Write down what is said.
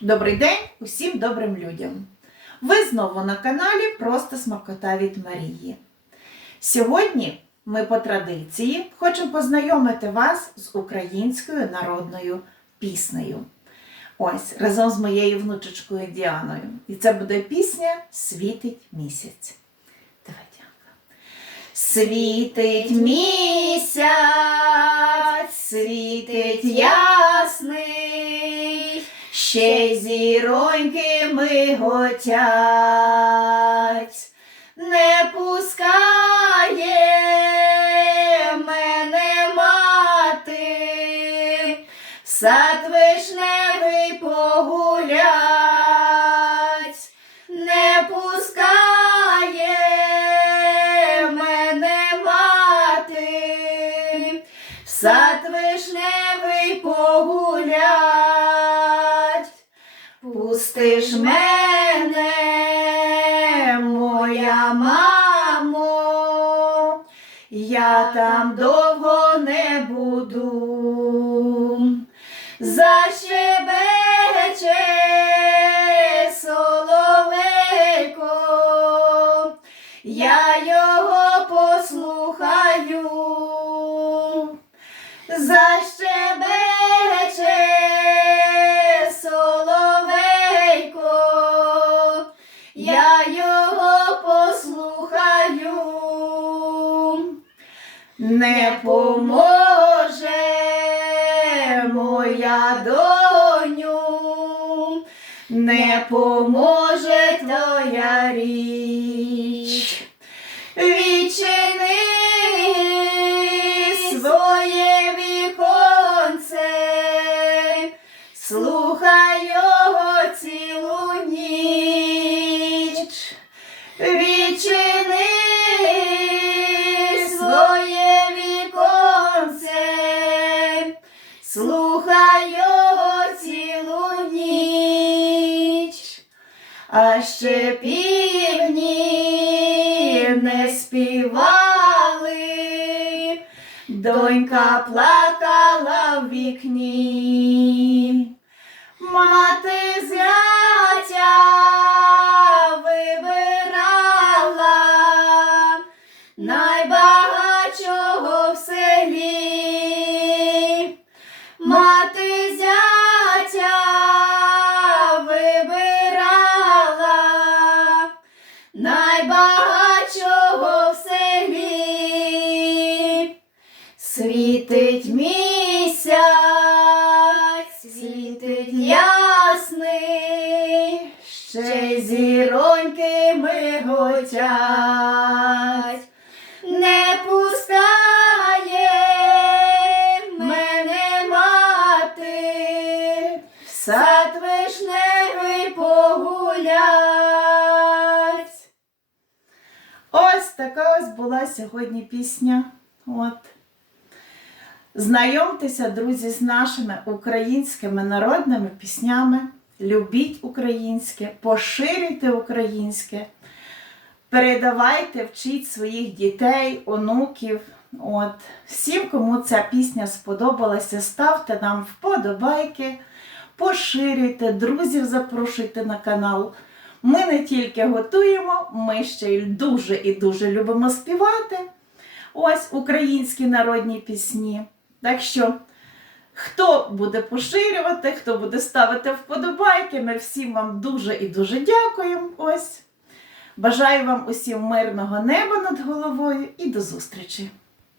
Добрий день усім добрим людям! Ви знову на каналі Просто Смакота від Марії. Сьогодні ми по традиції хочемо познайомити вас з українською народною піснею. Ось разом з моєю внучечкою Діаною. І це буде пісня Світить місяць. Давайте. Світить місяць, світить ясний, ще й зіроньки миготять, не пускає мене мати, сад вишневий погулять, не пускає мене мати, в сад вишневий погулять, пусти ж мене, моя мамо, я там довго не буду. Защебече соловейко, я його послухаю. Защебече я його послухаю. Не поможе моя доню, не поможе твоя річ. Відчини своє віконце, слухай його цілу ніч, а ще півні не співали, донька плакала в вікні. Мати Світить місяць, світить ясний, ще й зіроньки миготять, не пускає мене мати, в сад вишневий погулять. Ось така ось була сьогодні пісня. От. Знайомтеся, друзі, з нашими українськими народними піснями. Любіть українське, поширюйте українське, передавайте, вчіть своїх дітей, онуків. От. Всім, кому ця пісня сподобалася, ставте нам вподобайки, поширюйте, друзів запрошуйте на канал. Ми не тільки готуємо, ми ще й дуже і дуже любимо співати. Ось українські народні пісні. Так що, хто буде поширювати, хто буде ставити вподобайки, ми всім вам дуже і дуже дякуємо. Ось. Бажаю вам усім мирного неба над головою і до зустрічі!